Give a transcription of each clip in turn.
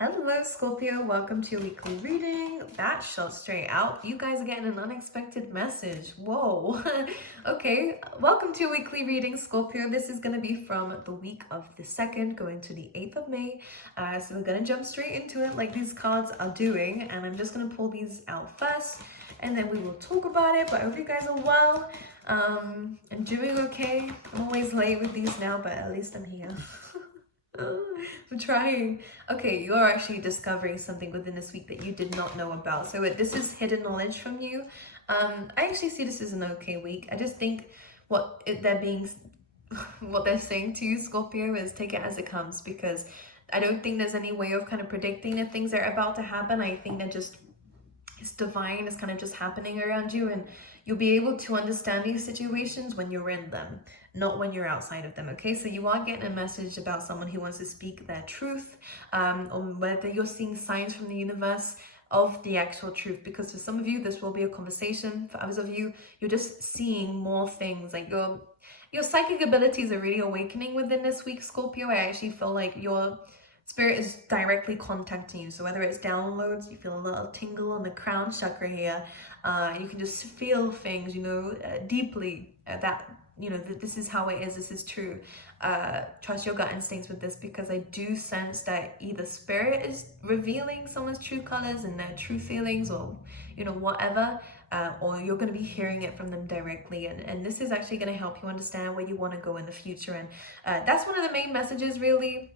Hello, Scorpio. Welcome to your weekly reading. That shot straight out. You guys are getting an unexpected message. Whoa. Okay, welcome to your weekly reading, Scorpio. This is going to be from the week of the 2nd going to the 8th of May. So we're going to jump straight into it like these cards are doing. And I'm just going to pull these out first and then we will talk about it. But I hope you guys are well. I'm doing okay. I'm always late with these now, but at least I'm here. I'm trying. Okay, you're actually discovering something within this week that you did not know about. So this is hidden knowledge from you. I actually see this as an okay week. I just think what they're saying to you, Scorpio, is take it as it comes, because I don't think there's any way of kind of predicting the things that are about to happen. I think that just it's divine, it's kind of just happening around you, and you'll be able to understand these situations when you're in them, not when you're outside of them. Okay, so you are getting a message about someone who wants to speak their truth, or whether you're seeing signs from the universe of the actual truth, because for some of you this will be a conversation. For others of you, you're just seeing more things, like your psychic abilities are really awakening within this week, Scorpio. I actually feel like your spirit is directly contacting you. So whether it's downloads, you feel a little tingle on the crown chakra here, you can just feel things, deeply, that, this is how it is, this is true. Trust your gut instincts with this, because I do sense that either spirit is revealing someone's true colors and their true feelings, or, whatever, or you're going to be hearing it from them directly. And this is actually going to help you understand where you want to go in the future. And that's one of the main messages, really.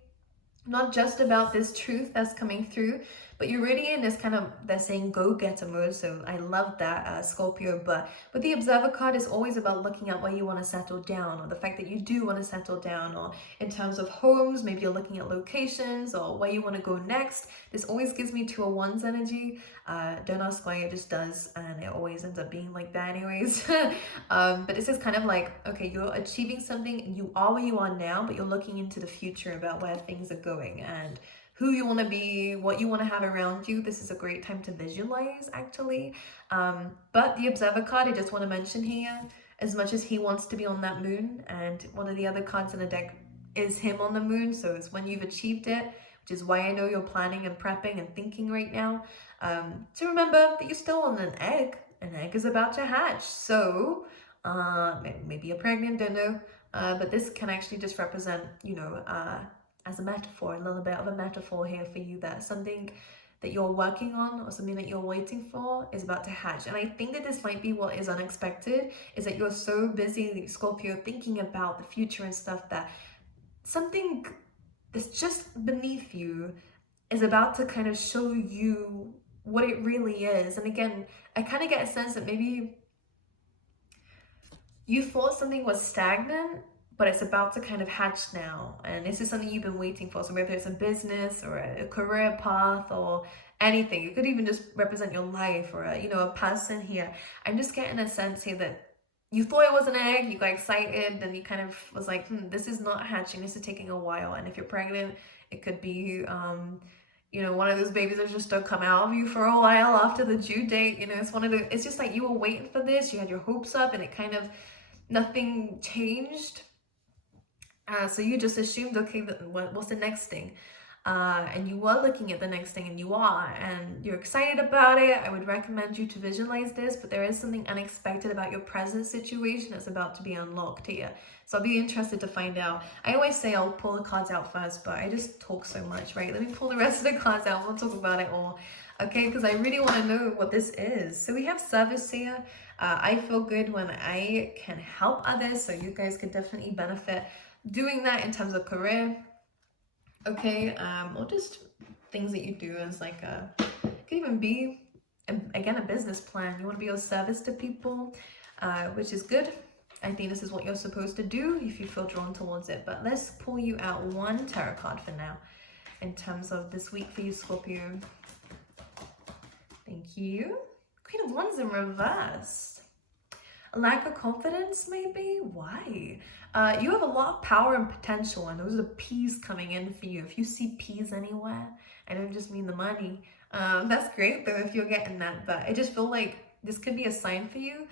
Not just about this truth that's coming through, but you're really in this kind of, they're saying go-getter mode. So I love that, Scorpio. But with the Observer card, it's always about looking at where you want to settle down, or the fact that you do want to settle down, or in terms of homes, maybe you're looking at locations or where you want to go next. This always gives me 2 of Wands energy. Don't ask why, it just does, and it always ends up being like that anyways. But this is kind of like, okay, you're achieving something, you are where you are now, but you're looking into the future about where things are going and who you want to be, what you want to have around you. This is a great time to visualize, actually. But the Observer card, I just want to mention here, as much as he wants to be on that moon, and one of the other cards in the deck is him on the moon, so it's when you've achieved it, which is why I know you're planning and prepping and thinking right now. To remember that you're still on an egg. An egg is about to hatch, so maybe you're pregnant, don't know. But this can actually just represent, as a metaphor, a little bit of a metaphor here for you, that something that you're working on or something that you're waiting for is about to hatch. And I think that this might be what is unexpected, is that you're so busy, Scorpio, thinking about the future and stuff, that something that's just beneath you is about to kind of show you what it really is. And again, I kind of get a sense that maybe you thought something was stagnant, but it's about to kind of hatch now, and this is something you've been waiting for. So whether it's a business or a career path or anything, it could even just represent your life or a person here. I'm just getting a sense here that you thought it was an egg, you got excited, then you kind of was like, this is not hatching, this is taking a while. And if you're pregnant, it could be one of those babies that just don't come out of you for a while after the due date. It's just like you were waiting for this, you had your hopes up, and it kind of, nothing changed. So you just assumed, okay, what's the next thing? And you were looking at the next thing, and you're excited about it. I would recommend you to visualize this, but there is something unexpected about your present situation that's about to be unlocked here. So I'll be interested to find out. I always say I'll pull the cards out first, but I just talk so much, right? Let me pull the rest of the cards out. We'll talk about it all, okay? Because I really want to know what this is. So we have service here. I feel good when I can help others, so you guys could definitely benefit doing that in terms of career, okay, or just things that you do as like it could even be, again, a business plan. You want to be of service to people, which is good. I think this is what you're supposed to do if you feel drawn towards it. But let's pull you out 1 tarot card for now in terms of this week for you, Scorpio. Thank you. Queen of Wands in reverse. A lack of confidence, maybe? Why? You have a lot of power and potential, and those are the P's coming in for you. If you see P's anywhere, I don't just mean the money. That's great though if you're getting that, but I just feel like this could be a sign for you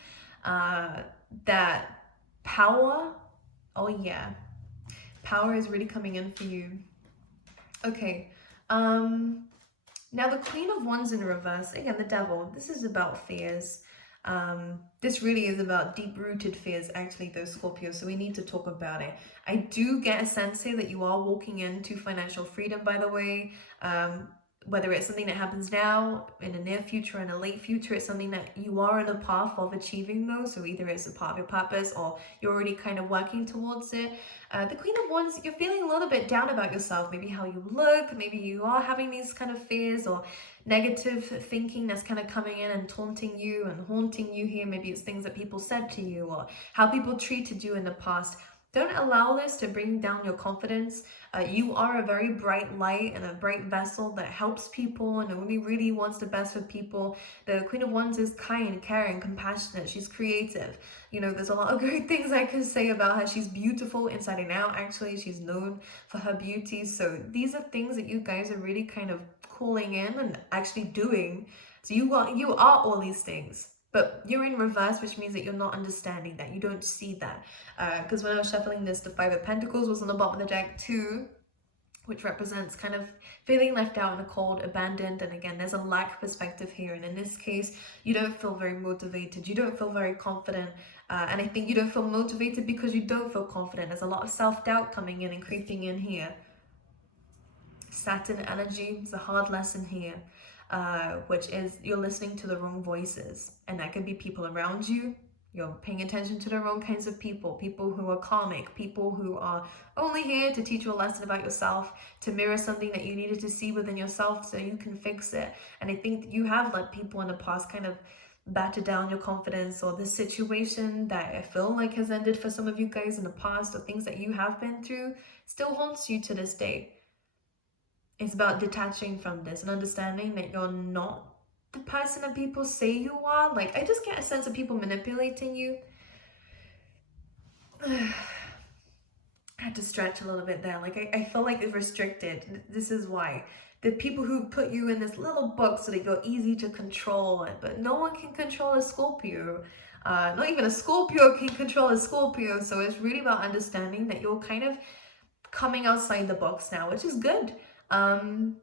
that power, oh yeah, power is really coming in for you. Okay, Now the Queen of Wands in reverse, again, the Devil, this is about fears. This really is about deep-rooted fears, actually, those Scorpios, so we need to talk about it. I do get a sense here that you are walking into financial freedom, by the way. Whether it's something that happens now, in the near future, in a late future, it's something that you are on the path of achieving those. So either it's a part of your purpose or you're already kind of working towards it. The Queen of Wands, you're feeling a little bit down about yourself, maybe how you look, maybe you are having these kind of fears or negative thinking that's kind of coming in and taunting you and haunting you here. Maybe it's things that people said to you or how people treated you in the past. Don't allow this to bring down your confidence. You are a very bright light and a bright vessel that helps people and really wants the best for people. The Queen of Wands is kind, caring, compassionate. She's creative. You know, there's a lot of great things I can say about her. She's beautiful inside and out, actually. She's known for her beauty. So these are things that you guys are really kind of calling in and actually doing. So you are all these things. But you're in reverse, which means that you're not understanding that. You don't see that. Because when I was shuffling this, the Five of Pentacles was on the bottom of the deck too, which represents kind of feeling left out in the cold, abandoned. And again, there's a lack perspective here. And in this case, you don't feel very motivated. You don't feel very confident. And I think you don't feel motivated because you don't feel confident. There's a lot of self-doubt coming in and creeping in here. Saturn energy is a hard lesson here. Which is you're listening to the wrong voices, and that could be people around you. You're paying attention to the wrong kinds of people who are karmic, people who are only here to teach you a lesson about yourself, to mirror something that you needed to see within yourself so you can fix it. And I think you have let people in the past kind of batter down your confidence, or this situation that I feel like has ended for some of you guys in the past, or things that you have been through still haunts you to this day. It's about detaching from this and understanding that you're not the person that people say you are. Like, I just get a sense of people manipulating you. I had to stretch a little bit there. Like, I feel like it's restricted. This is why. The people who put you in this little box so that you're easy to control. But no one can control a Scorpio. Not even a Scorpio can control a Scorpio. So it's really about understanding that you're kind of coming outside the box now, which is good.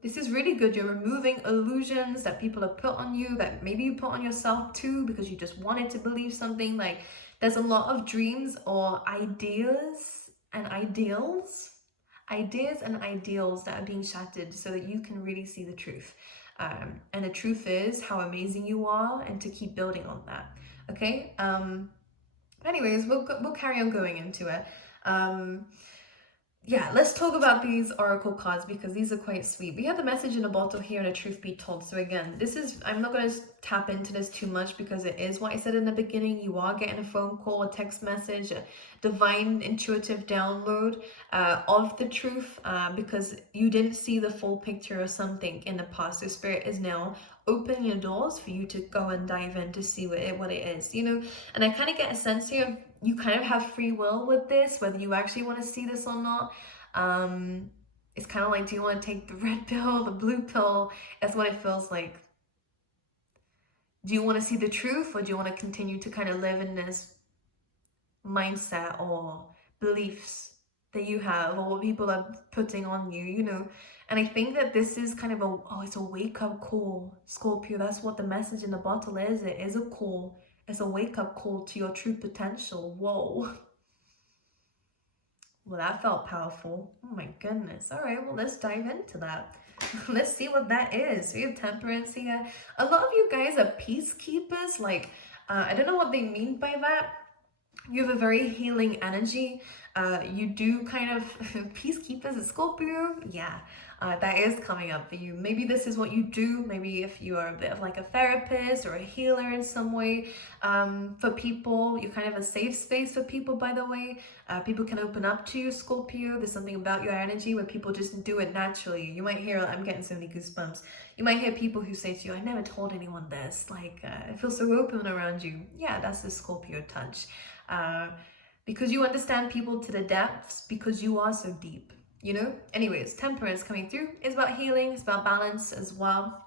This is really good. You're removing illusions that people have put on you, that maybe you put on yourself too, because you just wanted to believe something. Like, there's a lot of dreams or ideas and ideals that are being shattered so that you can really see the truth. And the truth is how amazing you are, and to keep building on that. Okay. Anyways, we'll carry on going into it. Yeah, let's talk about these oracle cards because these are quite sweet. We have the message in a bottle here and a truth be told. So again, this is, I'm not going to tap into this too much because it is what I said in the beginning. You are getting a phone call, a text message, a divine intuitive download of the truth because you didn't see the full picture of something in the past. So Spirit is now opening your doors for you to go and dive in to see what it is, you know. And I kind of get a sense here you kind of have free will with this, whether you actually want to see this or not. It's kind of like, do you want to take the red pill, the blue pill? That's what it feels like. Do you want to see the truth, or do you want to continue to kind of live in this mindset or beliefs that you have, or what people are putting on you, you know? And I think that this is kind of it's a wake-up call, Scorpio. That's what the message in the bottle is. It is a call. It's a wake-up call to your true potential. Whoa. Well, that felt powerful. Oh my goodness. All right, well, let's dive into that. Let's see what that is. We have Temperance here. A lot of you guys are peacekeepers. Like, I don't know what they mean by that. You have a very healing energy. You do kind of peacekeepers at Scorpio. Yeah, that is coming up for you. Maybe this is what you do. Maybe if you are a bit of like a therapist or a healer in some way for people, you're kind of a safe space for people, by the way. People can open up to you, Scorpio. There's something about your energy where people just do it naturally. You might hear, I'm getting so many goosebumps. You might hear people who say to you, I never told anyone this. Like, I feel so open around you. Yeah, that's the Scorpio touch. Because you understand people to the depths, because you are so deep, you know? Anyways, Temperance coming through is about healing, it's about balance as well.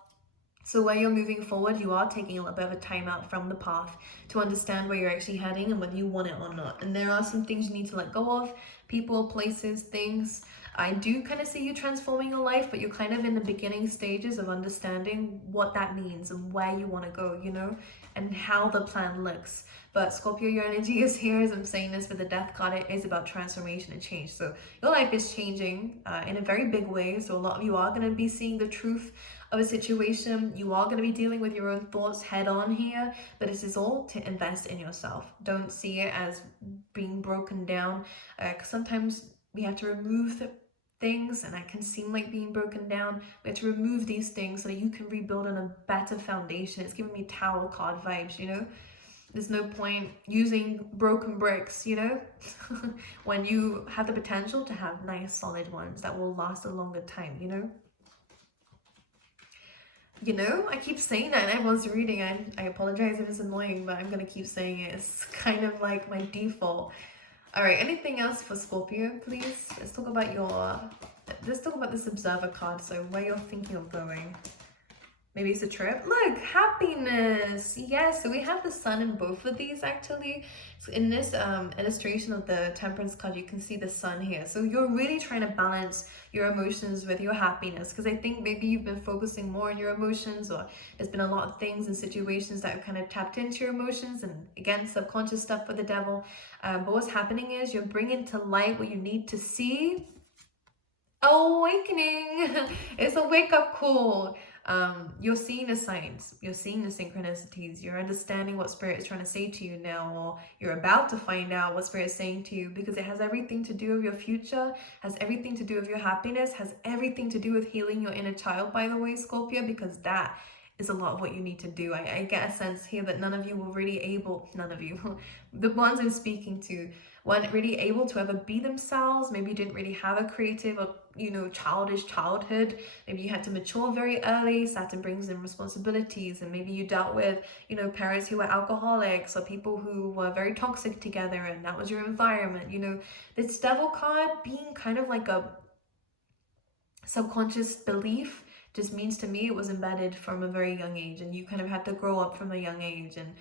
So where you're moving forward, you are taking a little bit of a time out from the path to understand where you're actually heading and whether you want it or not. And there are some things you need to let go of, people, places, things. I do kind of see you transforming your life, but you're kind of in the beginning stages of understanding what that means and where you want to go, you know, and how the plan looks. But Scorpio, your energy is here, as I'm saying this with the Death card. It is about transformation and change. So your life is changing in a very big way. So a lot of you are going to be seeing the truth of a situation. You are going to be dealing with your own thoughts head on here, but this is all to invest in yourself. Don't see it as being broken down, because sometimes we have to remove things, and that can seem like being broken down. We have to remove these things so that you can rebuild on a better foundation. It's giving me Tower card vibes, you know. There's no point using broken bricks, you know, when you have the potential to have nice solid ones that will last a longer time, you know. You know, I keep saying that and everyone's reading. I apologize if it's annoying, but I'm gonna keep saying it. It's kind of like my default. All right, anything else for Scorpio, please? Let's talk about this Observer card, so where you're thinking of going. Maybe it's a trip. Look, happiness. Yes, so we have the sun in both of these actually. So in this illustration of the Temperance card, you can see the sun here. So you're really trying to balance your emotions with your happiness, because I think maybe you've been focusing more on your emotions, or there's been a lot of things and situations that have kind of tapped into your emotions, and again, subconscious stuff with the devil. But what's happening is you're bringing to light what you need to see. Awakening. It's a wake-up call. You're seeing the signs, you're seeing the synchronicities, you're understanding what Spirit is trying to say to you now, or you're about to find out what Spirit is saying to you, because it has everything to do with your future, has everything to do with your happiness, has everything to do with healing your inner child, by the way, Scorpio, because that is a lot of what you need to do. I get a sense here that none of you were really able, none of you, the ones I'm speaking to, weren't really able to ever be themselves. Maybe you didn't really have a creative or, you know, childish childhood. Maybe you had to mature very early. Saturn brings in responsibilities, and maybe you dealt with, you know, parents who were alcoholics or people who were very toxic together, and that was your environment. You know, this Devil card being kind of like a subconscious belief just means to me it was embedded from a very young age, and you kind of had to grow up from a young age and,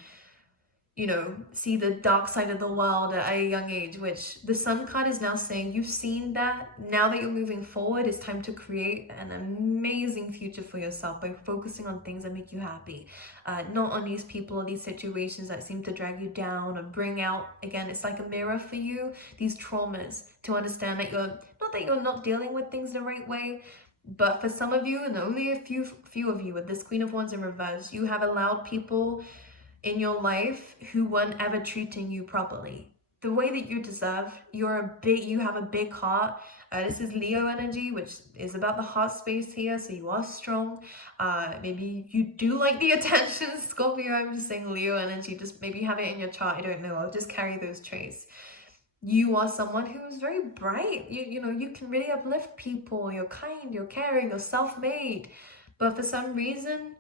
you know, see the dark side of the world at a young age, which the Sun card is now saying you've seen that. Now that you're moving forward, it's time to create an amazing future for yourself by focusing on things that make you happy, not on these people or these situations that seem to drag you down or bring out, again, it's like a mirror for you, these traumas, to understand that you're not dealing with things the right way. But for some of you, and only a few of you, with this Queen of Wands in reverse, you have allowed people in your life who weren't ever treating you properly the way that you deserve. You have a big heart. This is Leo energy, which is about the heart space here, so you are strong. Maybe you do like the attention, Scorpio. I'm just saying Leo energy, just maybe have it in your chart, I don't know. I'll just carry those traits. You are someone who is very bright. You know, you can really uplift people. You're kind, you're caring, you're self-made. But for some reason,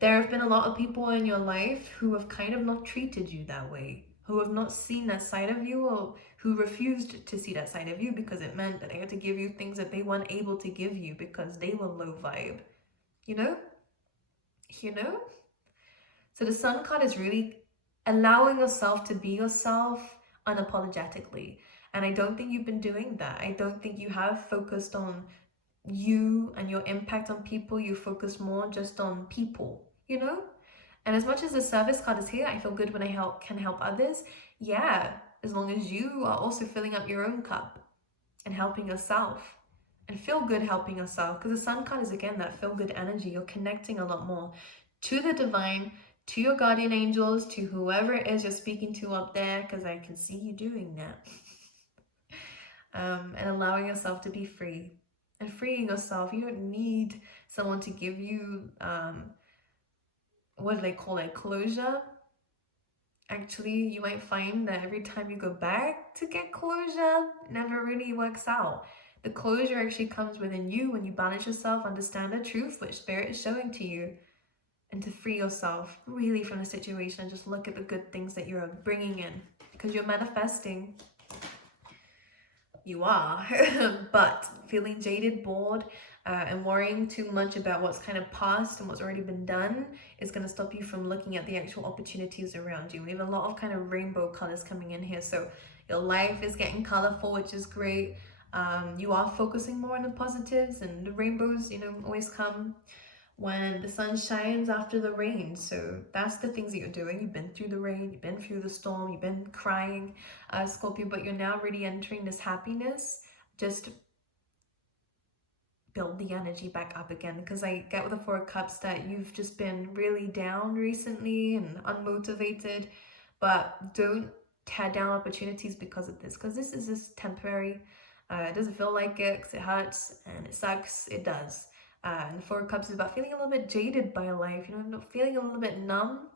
there have been a lot of people in your life who have kind of not treated you that way, who have not seen that side of you, or who refused to see that side of you because it meant that they had to give you things that they weren't able to give you because they were low vibe. You know? You know? So the Sun card is really allowing yourself to be yourself unapologetically. And I don't think you've been doing that. I don't think you have focused on you and your impact on people. You focus more just on people, you know? And as much as the Service card is here, I feel good when I can help others. Yeah, as long as you are also filling up your own cup and helping yourself. And feel good helping yourself, because the Sun card is, again, that feel good energy. You're connecting a lot more to the divine, to your guardian angels, to whoever it is you're speaking to up there, because I can see you doing that. And allowing yourself to be free. And freeing yourself. You don't need someone to give you, what do they call it, closure. Actually, you might find that every time you go back to get closure, it never really works out. The closure actually comes within you when you balance yourself, understand the truth which Spirit is showing to you, and to free yourself really from the situation and just look at the good things that you're bringing in, because you're manifesting. You are. But feeling jaded, bored, and worrying too much about what's kind of past and what's already been done is going to stop you from looking at the actual opportunities around you. We have a lot of kind of rainbow colors coming in here, so your life is getting colorful, which is great. You are focusing more on the positives, and the rainbows, always come when the sun shines after the rain. So that's the things that you're doing. You've been through the rain, you've been through the storm, you've been crying, Scorpio, but you're now really entering this happiness. Just build the energy back up again, because I get with the Four of Cups that you've just been really down recently and unmotivated, but don't tear down opportunities because of this, because this is just temporary. It doesn't feel like it because it hurts and it sucks. It does. And the Four of Cups is about feeling a little bit jaded by life, feeling a little bit numb.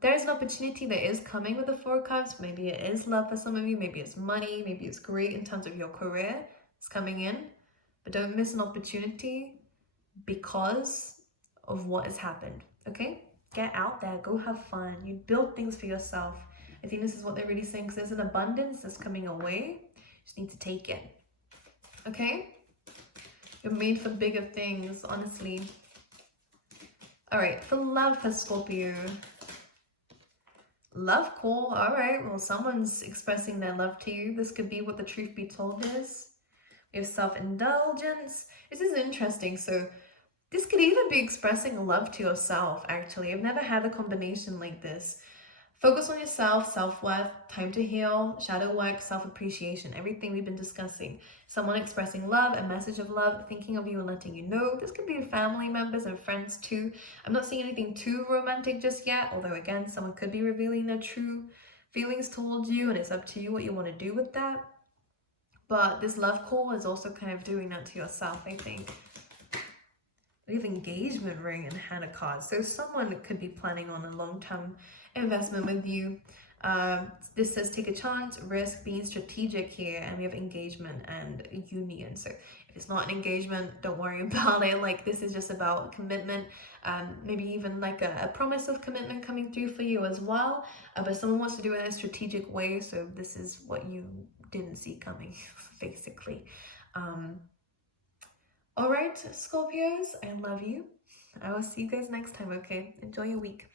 There's an opportunity that is coming with the Four of Cups. Maybe it is love for some of you, maybe it's money, maybe it's great in terms of your career. It's coming in, but don't miss an opportunity because of what has happened, okay? Get out there, go have fun. You build things for yourself. I think this is what they're really saying, because there's an abundance that's coming away. You just need to take it, okay? You're made for bigger things, honestly. All right, for love for Scorpio. Love call. All right, well, someone's expressing their love to you. This could be what the truth be told is. We have self-indulgence. This is interesting. So this could even be expressing love to yourself, actually. I've never had a combination like this. Focus on yourself, self-worth, time to heal, shadow work, self-appreciation, everything we've been discussing. Someone expressing love, a message of love, thinking of you and letting you know. This could be family members and friends too. I'm not seeing anything too romantic just yet, although again, someone could be revealing their true feelings towards you, and it's up to you what you want to do with that. But this love call is also kind of doing that to yourself, I think. We have engagement ring and Hannah cards. So someone could be planning on a long-term investment with you. This says take a chance, risk, being strategic here, and we have engagement and union. So if it's not an engagement, don't worry about it. Like, this is just about commitment, maybe even like a promise of commitment coming through for you as well. But someone wants to do it in a strategic way, so this is what you didn't see coming, basically. All right, Scorpios, I love you. I will see you guys next time, okay? Enjoy your week.